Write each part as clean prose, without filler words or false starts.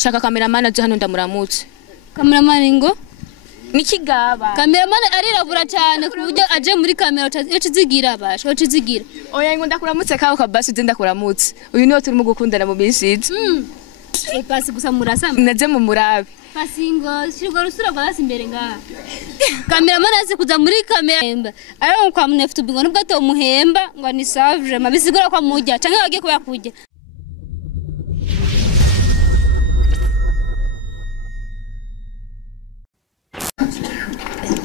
Shaka cameraman aje hano ndamuramutse. Cameraman ngo Nikigaba. Cameraman arirabura cyane ku buryo aje muri kamera yacizigira abasha wacizigira. Oya ngo ndakuramutse kaho kabasi uze ndakuramutse. Uyu niwe turimo gukundana mu minsi. Pasi gusa murasa. Naje mu murabe. Pasi ngo shirwa rusura basi imbere ngaha. Cameraman azi kuza muri kamera. Ayo kwa muneftu bingo nubwo ato muhemba ngo ni savre mabisigura kwa mujya canke bagiye kuba kujya.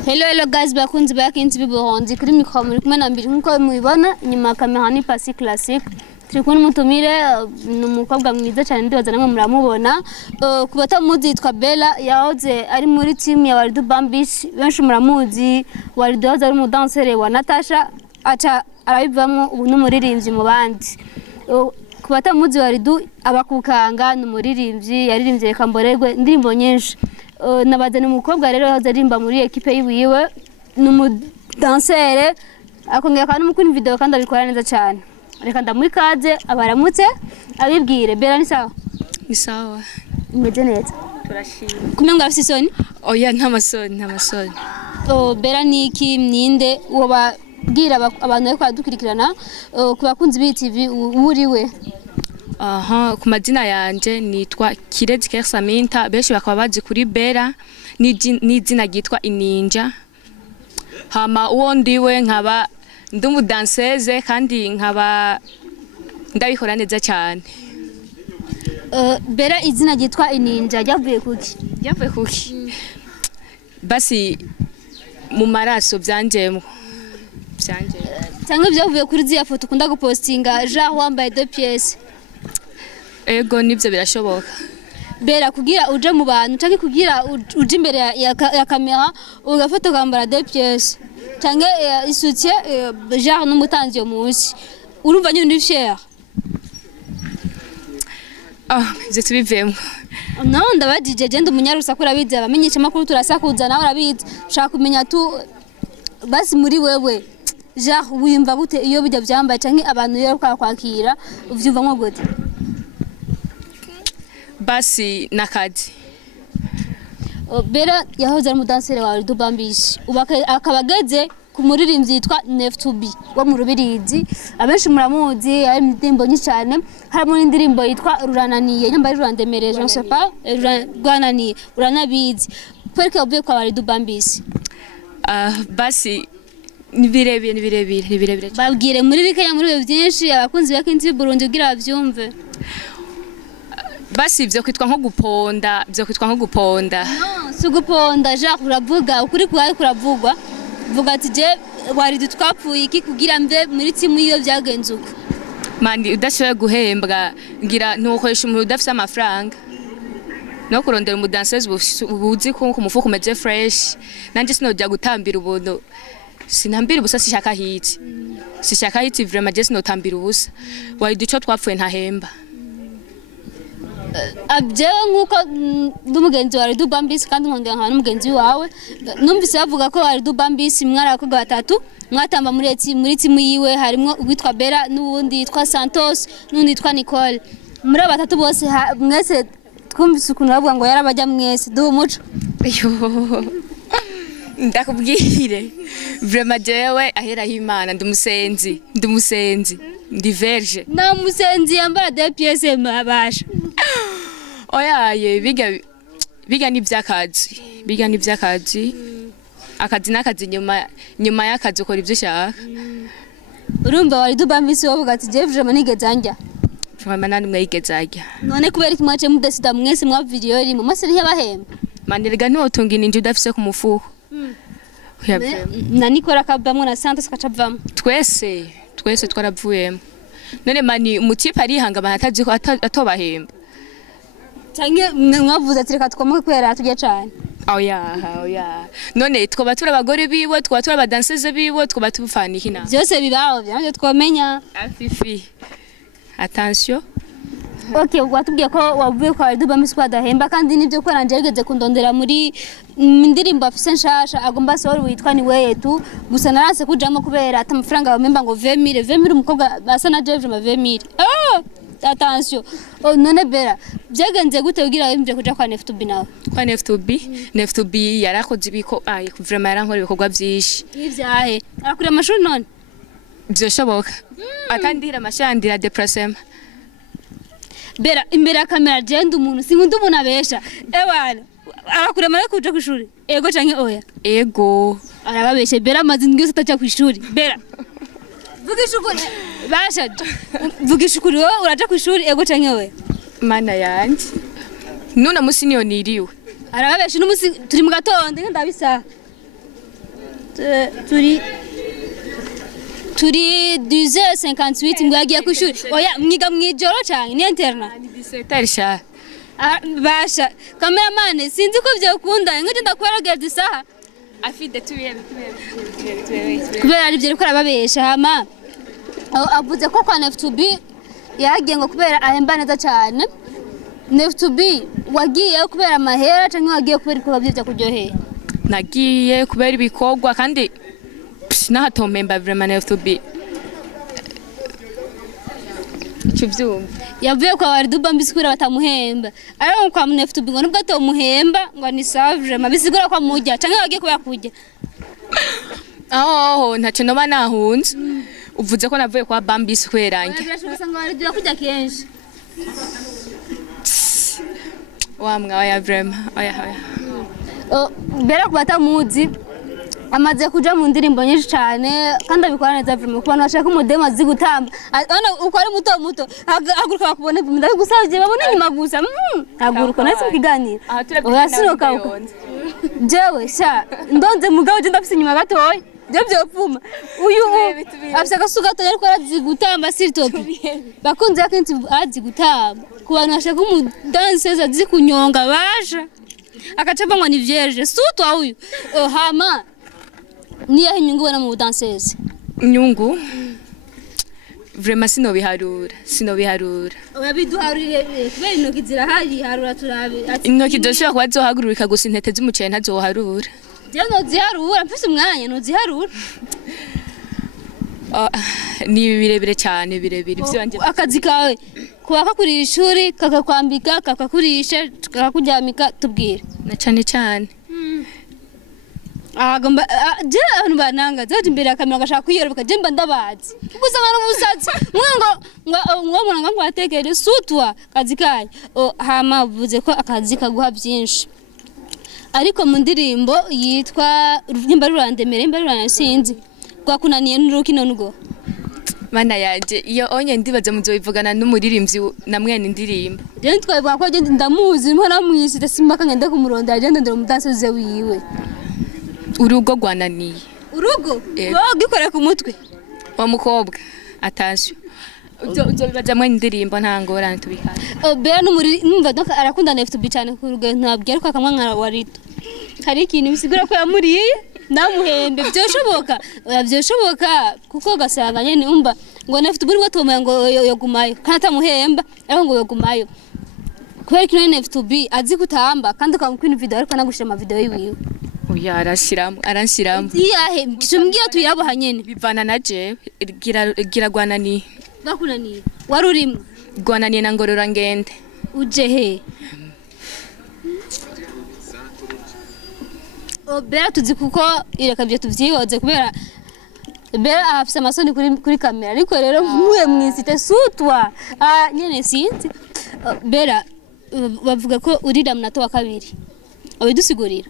Hello guys, bakunzi bakinzi bibohonzi kuri mikro muri kumwe na mbiri nkuko mubibona inyuma kamera ni Pasi Classic. Turi kubona umutumire n'umukobwa mwiza cyane ndibaza namwe muramubona. Kubata muzi yitwa Bella yahoze ari muri team ya Walidu Bambis, benshi muramuzi. Walidu yahoze ari umudansere wa Natasha aca arabivamo ubu n'umuririmbyi mu bandi. Kubata muzi Walidu abakukanga n'umuririmbyi yaririmbye Kamboregwe indirimbo nyinshi. Nabazana umukobwa rero yahoze arimba muri equipe yiwe n'umudansere akongera kandi mukuri video kandi abikora neza cyane. Reka ndamuha ikaze abaramutse abibwire. Bella ni sawa? Ni sawa. Imeze neza. Turashima. Kumenga afite isoni? Oya ntamasoni. Bella ni iki ninde uwo babwira abantu ariko adukurikirana ku bakunzi b'TV uriwe? Aha ku mazina yanje nitwa Kirezi Kersaminta benshi bakaba bazi kuri Bella n'izina gitwa Ininja. Hama uwo ndiwe nkaba ndumudanseze kandi nkaba ndabikora neza cyane. Bella izina gitwa Ininja ryavuye kuki? Yavuye kuki? Basi mu maraso byanjemo. Cyangwa byavuye kuri ziya foto ukunda gupostinga genre wambaye 2 pièces. Ego nibyo birashoboka. Bella kugira uje mu bantu cyangwa kugira uje imbere ya kamera ugafata kwambara 2 pièces. Cyangwa isutye genre n'umutanzi yo munsi. Urumva nyine ndi fier. Je tubivemo. No ndabajije je ndumunyarusako urabizi abamenyesha makuru turasakuza nawe urabizi. Ushaka kumenya tu basi muri wewe. Genre wimva gute iyo bijya byambaye cyangwa abantu yo kwakira uvyumva nko gute? Basi nakadi. Bella yahoze ari umudansere wa Walidu Bambis. Akabageze ku muririmbyi yitwa Neftubi wo mu Rubirizi. Abenshi muramuzi ari indirimbo nyinshi cyane. Harimo n'indirimbo yitwa Rurananiye nyamba ari Rwandemereye je ne sais pas Rwananiye uranabizi. Perke ubuye kwa Walidu Bambis. Basi ni birebire. Babwire muri bikenya muri byinshi abakunzi bakinzi Burundi ugira bavyumve. Basi byo kwitwa nko guponda. No, si guponda genre uravuga ukuri kwawe kuravugwa. Vuga ati je Walidu twapfuye iki kugira mve muri timu iyo byagenzuka. Mandi udashoboye guhembwa ngira ntukoresha umuntu udafite amafaranga. No kurondera umudanseze ubuzi ko umufuko umeze fresh. Nanje sinojya gutambira ubuntu. Sinambira ubusa sishaka hiti vraiment je sinotambira ubusa. Walidu cyo twapfuye ntahemba. Abjewe nkuko ndumugenzi wa Walidu Bambis kandi nkongera nka n'umugenzi wawe numvise bavuga ko Walidu Bambis mwarakoga batatu mwatamba muri timu yiwe harimo uwitwa Bella n'uwundi yitwa Santos n'undi yitwa Nicole. Muri batatu bose mwese twumvise ukuntu bavuga ngo yarabajya mwese duhe umuco. Ndakubwire vraiment jewe ahera Imana ndumusenzi ndi verge na musenzi yambara 2 pièces mabasha. Oyaye biga ni byakazi akazi nakazi nyuma y'akazi ukora ibyo ushaka. Urumva Walidu Bambis wovuga ati je vraiment nigezanja vraiment nani mwigezajya none kubera iki mwace mudasida mwese mwa video iri mu maseri y'abahemba manirega ntotunga inindi udafise ku mufuko. Na Nicole akabamwe na Santos kacavamo twese twaravuyemo. None mani umutipe arihanga bahatazi ko atobahemba. Cyangwa mwavuze ati reka twomoke kwera tujya cyane. Oya. None twaba turabagore biwe, twaba turabadanseze biwe, twaba tubufana iki na. Byose bibaho byanjye twomenya. Afifi. Attention. Okay, watubwiye ko wavuye kwa Walidu Bambis kwadahemba kandi nibyo ko nanje yigeze kundondera muri indirimbo afise nshasha agomba sori witwa ni wetu gusa naranse kujamo kubera ata amafaranga bamemba ngo 20000 umukobwa basa na Jeje ma 20000. attention none Bella byagenze gute ugira imvye kuja kwa Nef2B nawe kwa Nef2B yarakoze ibiko vraiment yarankora ibikorwa byinshi ivyahe arakuri amashuri none byoshoboka akandira amashandira depressement Bella imbere ya kamera genda umuntu sinkunda umuntu abesha ewana arakuri amara kuja kwishuri ego canke oya ego arababeshe Bella amazi ndwese ataca kwishuri Bella vugisha ukuri basha vugisha ukuri wowe uraja kwishuri ego canke oya mana yanje nuna musi niyo niriwe arababeshe n'umusi turi mu gatondo ndabisa turi 10h58 ngo yagiye kwishuri oya mwiga mwijoro canke ni interna tarisha basha cameraman sinzi ko byakunda ngoje ndakwerageza isaha afide tubiye kubera ari byo ariko arababesha hama avuze ko kwa Nef2B yagiye ngo kubera ahemba neza cyane Nef2B wagiye kubera amahera canke wagiye kubera ko bavyije kuryohera nagiye kubera ibikorwa kandi nahatomemba vraiment Nef2B cyuvyumva yavuye kwa Wariduba mbisikura batamuhemba ariko kwa Nef2B ngo nubwo atamuhemba ngo ni savre mabisigura kwa mujya canke wagiye kubera kujya aho ntace noba nahunze uvuze ko navuye kwa Bambisi kwerange birashoboka ngo Wariduba kujya kenshi wamwa oya vraiment oya Bella kubata muzi amaze kuja mu ndirimbo nyinshi cyane kandi abikora neza vraiment kubana bashaka umudemo azi gutamba ana uko ari muto haguruka bakubone ndabigusavye babone nyuma gusa haguruka nase kiganira oya siroka uko jewe sha ndonze mugabo je ndafise nyuma gatoya je byopfuma uyu afise agasuga gatoya ariko arazi gutamba sirtop bakunze akenshi azi gutamba kubana bashaka umudanseza azi kunyonga basha akacapa ngo ni vierge sutwa uyu hama niya inyungu bana mu danseze inyungu vraiment sinobiharura oya biduharire kubera intoki zirahari harura turabe intoki doshobora kuba zohagururika gusa intete z'umuceri ntazoharura je noziharura mfise umwanya noziharura ni birebire cyane birebire byanje akazi kawe kuba kakurira ishuri kakakwambika kakakurisha kakakuryamika tubwire na cyane agomba je abantu bananga zaje imbere ya kamera gashaka kwiyeruka je mba ndabazi gusa ngana umusatsi ngo ngo atekere sutwa kazi kaye hama vuze ko akazi kaguha byinshi ariko mu ndirimbo yitwa Nimba rurandemere imba ruransinzi kwakunaniye n'urukino nugo mana yaje iyo onye ndibaza muzobivugana n'umuririmbyi na mwene indirimbo je ntwavuga ko je ndamuzi mpora mwisite simba kangende kumuronda je ndondera umudanseze wiwe urugo rwananiye urugo gikora ku mutwe wa mukobwa atashyo uzobibaza mwene indirimbo nta ngorane tubikana Bella n'umuri numva donc arakunda Nef2B cyane ku rugo ntabwo ariko akamwa nka Warito hari ikintu bisigura ko yamuriye namuhembe byoshoboka kuko gasanga nyene umba ngo Nef2B ngo tomaya ngo yogumayo kandi atamuhemba ariko ngo yogumayo kubera kino Nef2B azi kutamba kandi ukamukina video ariko anagushira ama video yiwiwe oya aranshyiramo iyahe tumbwiye tuyabaha nyene bivana na je gira gwanani bakunaniye wari urimo gwanani na ngorora ngende uje he Bella tuzi kuko irekabye tuvyihoze kubera Bella afise amasoni kuri kamera ariko rero muye mwisite sutwa nyene sinzi Bella bavuga ko urira munato wa kabiri abidusigurira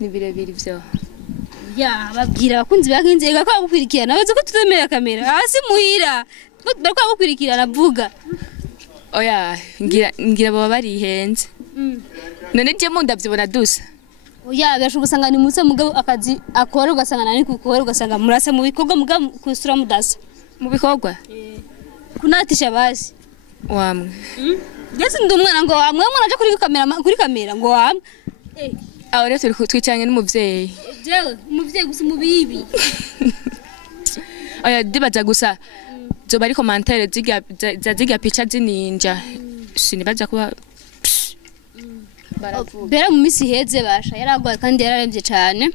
ni birebire byo ya babwira abakunzi bagenze ega ko gukwirikirana baze ko tutemera kamera hasi muhira bariko gukwirikirana vuga oya ngira baba barihenze none je mu ndavyibona dusa oya byasho gusanga ni mutse mugabo akazi akora ugasanga nani kukora ugasanga murasa mu bikorwa mugabo kusura mudasa mu bikorwa kunatisha basi wamwe Jesi ndumwana ngo wamwe mwana kuri kamera ngo wamwe aho rero turi twicanye n'umuvyeyi jewe umuvyeyi gusa mubibi oya dibaza gusa zoba ari commentaire ziga picha zininja sinibaza kuba Bella mu misi heze basha yaragwaye kandi yararemvye cyane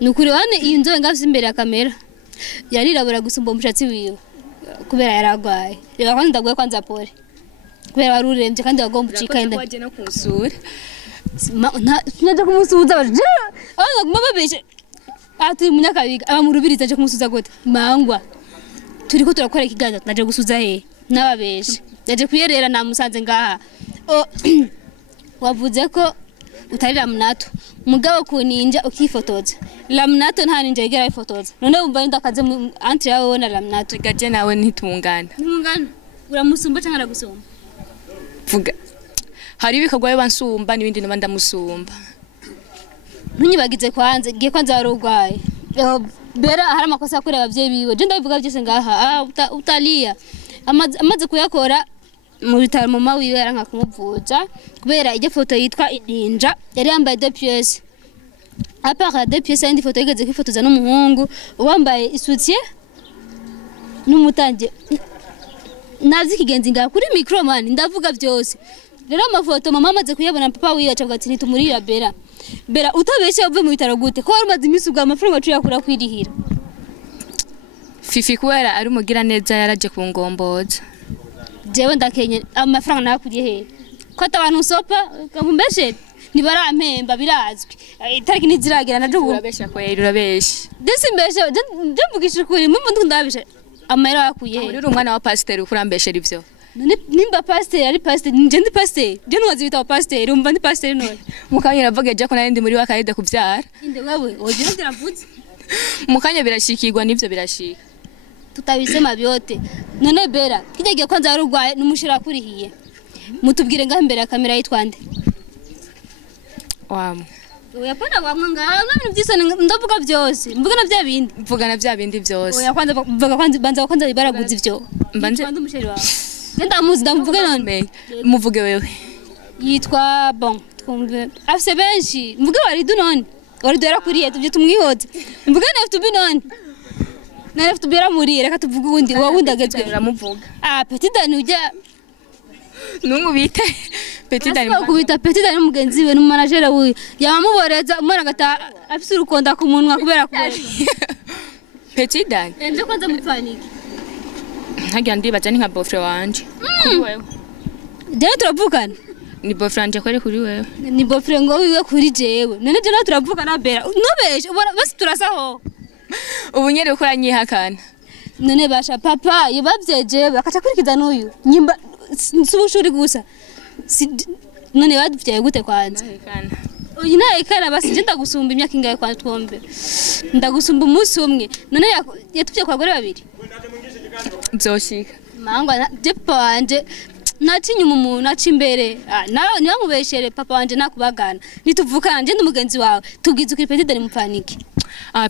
nukuri wane iyi nzobe ngafise imbere ya kamera yarirabura gusumba umushatsi wiwe kubera yaragwaye reba kwanza ndaguye kwanza pole kubera wari urembye kandi wagomba ucika inda waje no kunsura naje kumusuza abana kumababeshe ati munyakabiga abamurubiriza aje kumusuza gute mangwa turiko turakora ikiganza naje gusuza he nababeshe naje kuyerera namusanze ngaha wavuze ko utari Laminato mugabo kuninja ukifotoza Laminato nta ninja yigera ifotoza none umva ndakaze anti yawe na Laminato gaje nawe ntitungana uramusumba cyangwa aragusumba vuga hari ibikorwa bansumba nibindi naba ndamusumba ntunyibagize kwanze giye kwanza warugwaye bera hari amakosa yakore abavyeyi biwe je ndabivuga byose ngaha utalia amaze kuyakora mu bitaro mama wiwe yaranka kumuvuza kubera ijya foto yitwa Ninja yari yambaye 2 pièces apara 2 pièces indi foto yigeze kwifotoza n'umuhungu wambaye isutiye n'umutange nazi kigenzi ngaha kuri micro man ndavuga byose rero amafoto mama amaze kuyabona papa wiwe acavuga ati nitumurira bera utabeshe uve mu bitaro gute ko warumaze imisi ubwa amafaranga acu yakura kwirihira Fifi kubera ari umugira neza yaraje kungomboza jewe ndakenye amafaranga nakuriye he ko atabantu sopa kamumbeshe nibarampemba birazwi itariki niziragira naje urabesha ko yari urabesha desi mbeshe ndamvugisha kuri mu muntu ndabesha amahera yakuye he uri umwana wa pasteur ukurambeshera ivyo nimba pasteur ari pasteur nje ndi pasteur je nwazi bita pasteur umva ndi pasteur none mukanya ravuga je ko narindi muri wakaide kuvyara inde wewe ogira ndiravuze mukanya birashikirwa nivyo birashika tutabisema byote none bera kijya kwanza warugwaye numushira kurihiye mutubwire ngaho imbere ya kamera yitwande oya pana wamwe ngaho n'ibintu byisone ndavuga byose mvuga na bya bindi mvugana bya bindi byose oya kwanza mvuga banza kwanza bibaraguza ivyo mbanze kwanza umusheri wawe nenda muzi ndamuvuge none muvuge wewe yitwa bon twumve afise benshi mvuge wari du none wari dora kuriye tubye tumwihoze mvuge na tubi none nare tubira muri reka tuvuge undi wowe undagezwe uramuvuga Petit Dani ujya numubite Petit Dani kubita Petit Dani umugenzi we n'umanagera we yamuboreza umwana gata afise urukonda ku munwa kubera ko Petit Dani nje kwanza mupfaniki hagira ndibaza ni nka boyfriend wanje kuri wewe dero turavugana ni boyfriend yakore kuri wewe ni boyfriend ngo wiwe kuri jewe none je turavugana bera nobeshe basi turasaho ubu nyere uko uranyihakana none basha papa yabavyeje bakaca kurikiza n'uyu nyimba nsubushuri gusa none baduvyaye gute kwanza uyu naye kana basi je ndagusumba imyaka ingaye kwa twombe ndagusumba umunsi umwe none yatuvye kwa gore babiri byoshika mangwa je panje nacinye umuntu naci imbere nawe niba mubeshere papa wanje nakubagana nituvukana je ndumugenzi wawe tubwize ukuri Petit Dani mupfaniki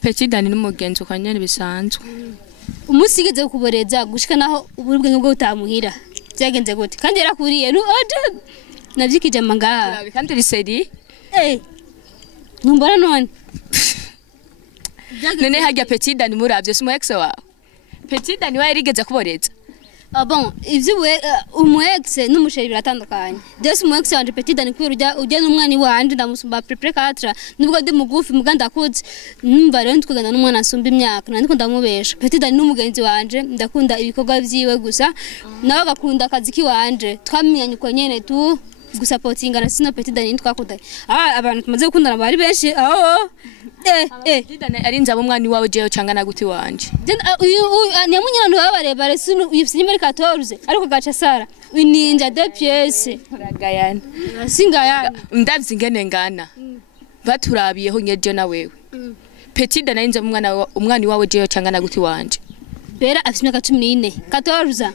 Petit Dani n'umugenzi ukanyene bisanzwe umunsi igeze kuboreza gushika naho uburibwe nk'ubwo utamuhira byagenze gute kandi yarakuriye navyikije mangaha kandi riseri numbara none none hajya Petit Dani muravye sumo ex wawe Petit Dani wa yarigeze kuboreza bon ivyo umu ex n'umusheri biratandukanye desi umu ex wanje Petit Dani kubera ujya n'umwana wanje ndamusumba prepre 4 nubwo ndi mugufi muganda kuzi numva rero twigana n'umwana asumba imyaka nandiko ndamubesha Petit Dani n'umugenzi wanje ndakunda ibikorwa vyiwe gusa nawe agakunda akazi kiwanje twamenyanye uko nyene tu gusapotinga na sino Petit Dani twakunda abantu tumaze gukundana bari benshi Petit Dani ari nzaba umwana wawe jeyo cangana guti wanje ni munyana ndo barebare sino yifise muri 14 ariko gacha Sara Ninja 2 pièces uragayana singaya ndavye ingene ngana baturabiyeho nyeje na wewe Petit Dani ari nzaba umwana wawe jeyo cangana guti wanje bera afise imyaka 14 14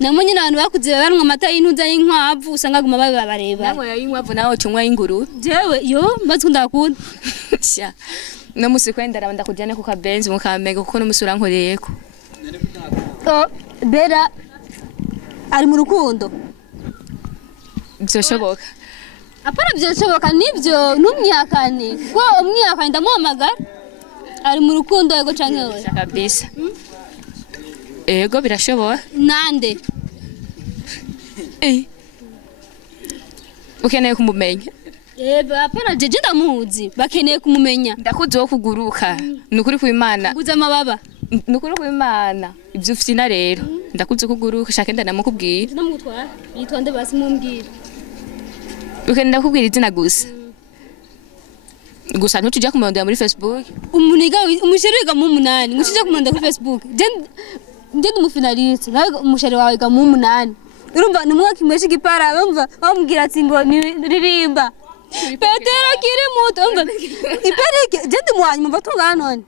namunye nabantu bakuze baranwa amata y'intuza y'inkwavu usanga guma babareba nawe y'inkwavu naho cyunywa y'inguru jewe yo mbazi ndakunda sha no musikwendera ndakujane ku kabenzi mukamega kuko no musura nkoreyeko bera ari mu rukundo byoshoboka apara byoshoboka nivyo numyakane ko umwiyakane ndamuhamagara ari mu rukundo yego canke we kabisa ego birashoboka nande ukeneye kumumenya apana jeje ndamuzi bakeneye kumumenya ndakuzi wo kuguruka nukuri ku Imana guza amababa nukuri ku Imana ibyo ufite na rero ndakuze kuguruka shaka ndana mukubwira ndamutwara yitonde basi mumbwira ukenda kubwira izina gusa ntujya kumurondera muri Facebook umuniga umusheri wiga mu 8 ngucije kumurondera kuri Facebook je ndumufinaliste nawe umusheri wawe ga mu 8 urumva numwaka imweshi gipara bamva bamubwira ati ngo ririmba Petero kiri muto umva ipereke je ndimwanya mva tungana none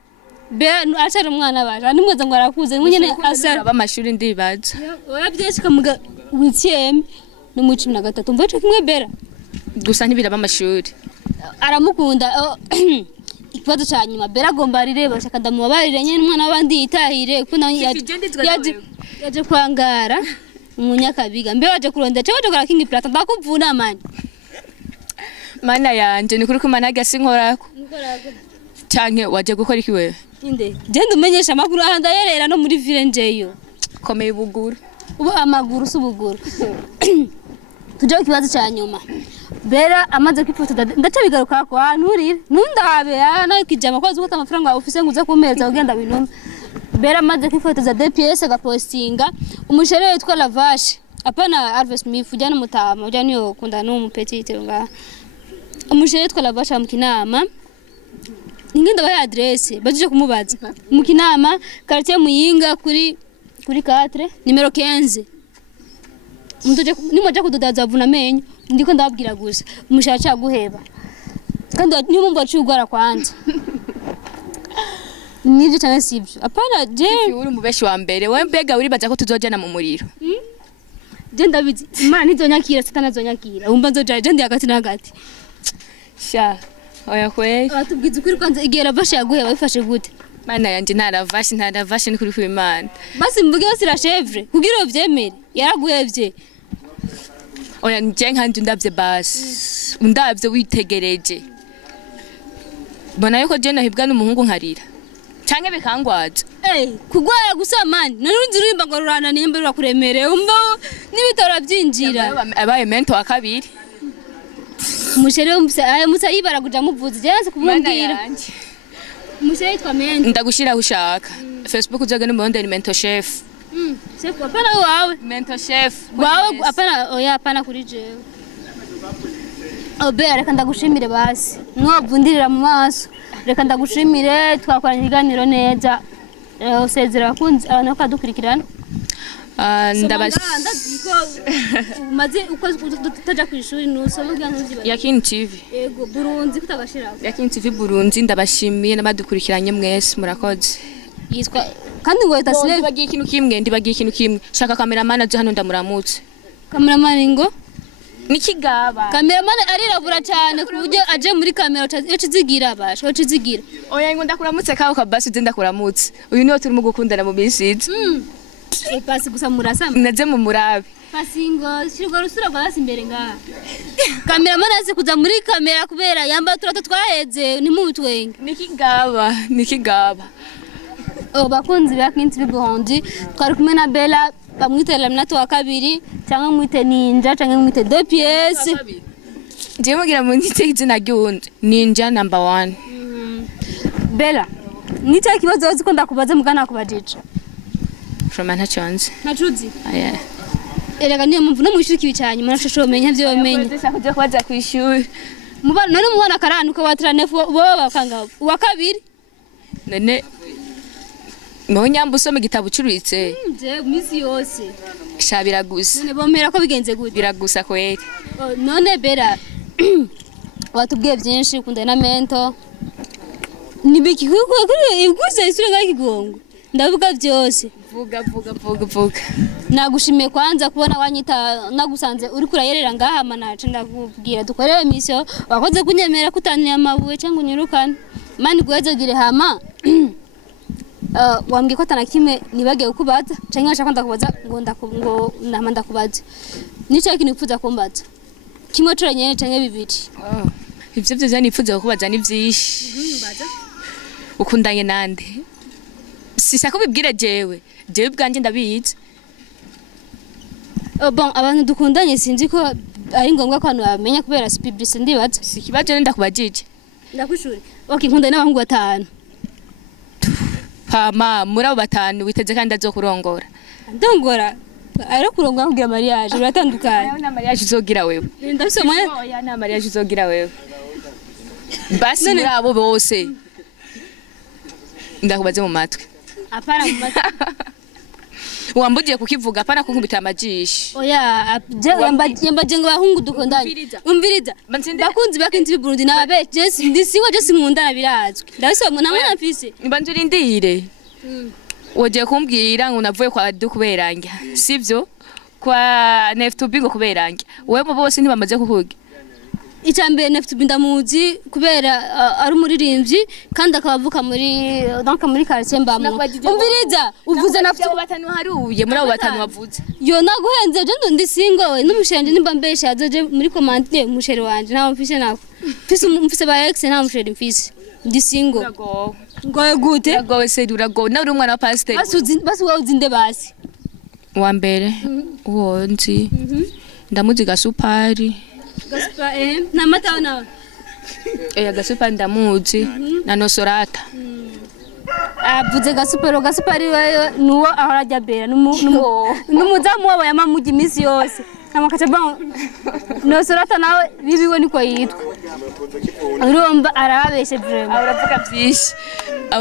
be achara umwana baje nimweza ngo arakuze nyene asara b'amashuri ndibaza oya byeshika muga witiem no mu 13 mva cyo kimwe bera gusa ntibira b'amashuri aramukunda ikibazo cya nyuma bera agomba rireba shaka ndamubabarire nyene umwana wabandi yitahire kuko yaje kwangara umunyakabiga mbe waje kuronda cyo waje kora King Plata ndakuvuna mani mana yanje ni kuri kumana gasinkorako canke waje gukora iki wewe inde je ndumenyesha amakuru ahanda yerera no muri ville njeyo komeye buguru ubu amaguru subuguru tujye kibazo cya nyuma bera amaze kwifotoza ndaca bigaruka ko nturire ntundabe nayo kijama kwazi ko amafaranga ufise nguze kumeza ugenda binuma bera amaze kwifotoza DPS agapostinga umushere witwa Lavash apana Alves Smith ujya no mutama ujya niyo kunda no mupetite nga umushere witwa Lavash amukinama ningenda ba adresse baje kumubaza mukinama quartier Muyinga kuri 4 numero 15 nimoja kudodaza avuna menyo ndiko ndababwira gusa umushacha guheba kandi niyo mumba cyugwara kwanje nivyo cyane sivyo apana je uri mubeshi wa mbere we mbega uri baza ko tuzojana mu muriro je ndabizi imana nizonyakira satana zonyakira umba nzoja je ndi hagati na hagati sha oya kwe atubwiza ukuri kwanza igera basha guheba bifashe gute mana yanje ntaravashi ni kuri kw'Imana basi mvuge basi la chevre kugira uvyemere yaraguhevye oya nje nkandi ndavye basi undavye witegereje bona yuko je nahibwa n'umuhungu nkarira canke bikangwaza kugwara gusamani narunzi urimba ngo rurana nimba rurakuremereye umba n'ibitaro byinjira abaye mento wa kabiri umushere musa yibara kuja muvuze je kumubwira umushere yitwa mento ndagushira ushaka Facebook uzoga n'umuhondo ni mento chef chef apana wawe mento chef wawe apana oya apana kuri jewe obe reka ndagushimire basi mwavundirira mu maso reka ndagushimire twakoranye ikiganiro neza usezera abakunzi abantu bakadukurikirana ndabashiko maze uko tutaja kwishuri nusoma bwantuzi Yakin TV yego Burundi kutagashiraho Yakin TV Burundi ndabashimiye nabadukurikiranye mwese murakoze yitwa kandi ngo etasile ndibagiye ikintu kimwe shaka cameraman aje hano ndamuramutse cameraman ngo nikigaba cameraman arirabura cyane kuburyo aje muri camera yacizigira basho yacizigira oya ngo ndakuramutse kaho kabasi uze ndakuramutse uyu niwe turimo gukundana mu bisizi pasi gusa murasa naze mu murabe pasi ngo shirwa rusura basi imbere ngaha cameraman azi kuza muri camera kubera yamba turato twaheze ni mu butwenge nikigaba bakunzi ba Yakin TV Burundi twari kumwe na Bella bamwite laminato wa kabiri cyangwa mwite ninja cyangwa mwite DPS je mugira mu ndite izina ry'undi ninja number 1 Bella nicyo kibazo uzi ko ndakubaza mugana kubajije from Anachons nacuzi aya erega niyo mpamvu no mwishuri kibicanye murashasho bamenya byo bamenya ndetse kujya kwaza kwishuri mubana none umwana karanuka wa 39 bo bakanga wa kabiri none Mwonyamba usome igitabo ucuritse je misi yose shabira gusa none bomera ko bigenze gute biragusa kweri none Bella watubwiye byinshi ukunda na mento nibiki kuri iguze isure ngakigongo ndavuga byose vuga nagushimiye kwanza kubona wanyita nagusanze uri kurayerera ngaha manace ndakubwira dukorere mission wakoze kunyemera kutanira amabuye cyangwa unyirukana mani gwezegire hama wambwiye ko atanakimwe nibagiye kukubaza cyangwa nshaka ndakubaza ngo ndakubaza nico kintu nipfuza kumbaza kimwe turanye cyangwa bibiri ivyo byo nipfuza kukubaza ni vyishi ukundanye nande sishaka kubibwira jewe bwanje ndabizi bon abantu dukundanye sinzi ko ari ngombwa ko abantu bamenya kubera publicity ndibaza sikibaje ndakubajije ndakwishuri okay nkundanye n'abahungu 5 hama muri abo batanu witeze kandi azokurongora ndongora ari kurongora kugira mariage uratandukanye na mariage uzogira wewe ndabisoma oya na mariage uzogira wewe basi muri abo bose ndakubaze mu matwi apana mu matwi wambugiye kukivuga apana kunkubita amajisho oya yambaje ngo bahungu dukundanye umviriza bakunzi bakinzi Burundi nababe ndisiwe je sinkundana birazwi ndabisoma namwe nafise mbanze urindire wogiye kumbwira ngo navuye kwa dukuberanga sivyo kwa Neftubi ngo kuberanga wewe bose ntibamaze kuhuga icambere Neftubi ndamuzi kubera ari umuririmbyi kandi akabavuka muri donc muri quartier mbamo umviriza uvuze nafite batanu haruye muri abo batanu bavuze yo naguhenze je ndo ndi single we n'umushenge nimba mbesha azoje muri commande umusheri wanje nawo mfise nako mfise ba ex na umusheri mfise ndi single ngoye gute gowe se durago na uri umwana wa pastor basi wowe uzinde basi wa mbere uwo nzi ndamuzi gasupari Gaspar na mata na Gaspar ndamuzi na Nosorata avuze Gaspar wewe nuwo ahorajya bera numuzamu wabo yamamugi misi yose amakacha ba Nosorata nawe bibiwe niko yitwa urumva arabeshe vraiment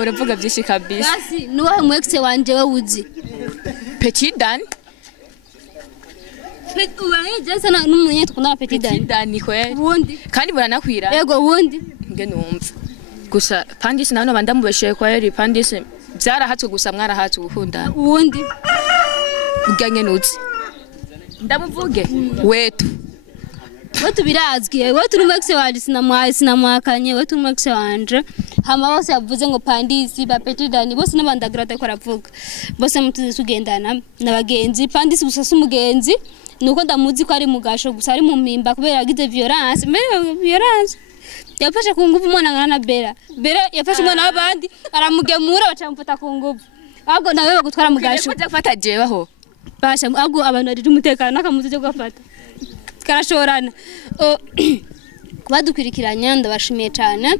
uravuga byinshi kabisa basi nuwo mwexe wanje we uzi Petit Dan Jasa na numunye tukundana Petit Dan kwe wundi kandi buranakwira yego wundi nge numva gusa Pandisi nawe bandamubeshe kwa yari Pandisi byarahatswe gusa mwarahatswe gukundana wundi uganye nuzi ndamuvuge wetu birazwi wetu n'umwexe wanje sinamwakanye wetu n'umwexe wanje hama bose yavuze ngo Pandisi ba Petit Dan bose n'abandagrata ko aravuga bose mutuze sugendana nabagenzi Pandisi gusa sumugenzi nuko ndamuzi ko ari mugasho gusa ari mu mpimba kubera yagize violence yafashe ku nguvu umwana ngana na Bera yafashe umwana w'abandi aramugemura bacamufata ku nguvu ahubwo nawe bagutwara mugasho kujya gufata jebaho basha ahubwo abantu ari umutekano nakamuzi cyo gufata karashorana badukurikiranya ndabashimiye cyane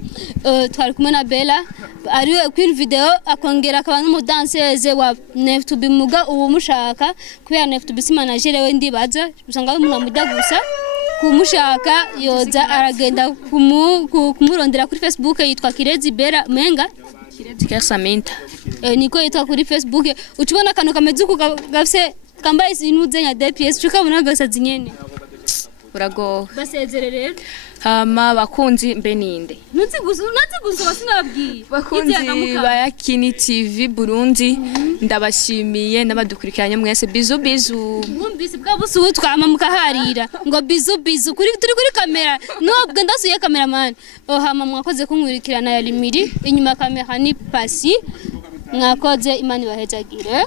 twari kumwe na Bella ari kuri video akongera akaba n'umudanseze wa Neftubi muga ubu mushaka kubera Neftubi si manager we ndibaza usanga ari umuntu amujya gusa kumushaka yoza aragenda kumurondera kuri Facebook yitwa Kirezi Bella Menga Kirezi Kasamenta niko yitwa kuri Facebook ukibona kanu kameze uko gafise kambaye inuze nya DPS tukabona gasazi nyene urago basezerere hama bakunzi mbe ninde nuzi gusa wasinabwiye bakunzi ba Yakini TV Burundi ndabashimiye nabadukurikiranye mwese bizu mwumvise bwa busu twama mukaharira ngo bizu kuri turi kuri kamera nobwe ndasuye cameraman hama mwakoze kunkurikirana ya Limiri inyuma kamera ni Pasi mwakoze imani bahezagire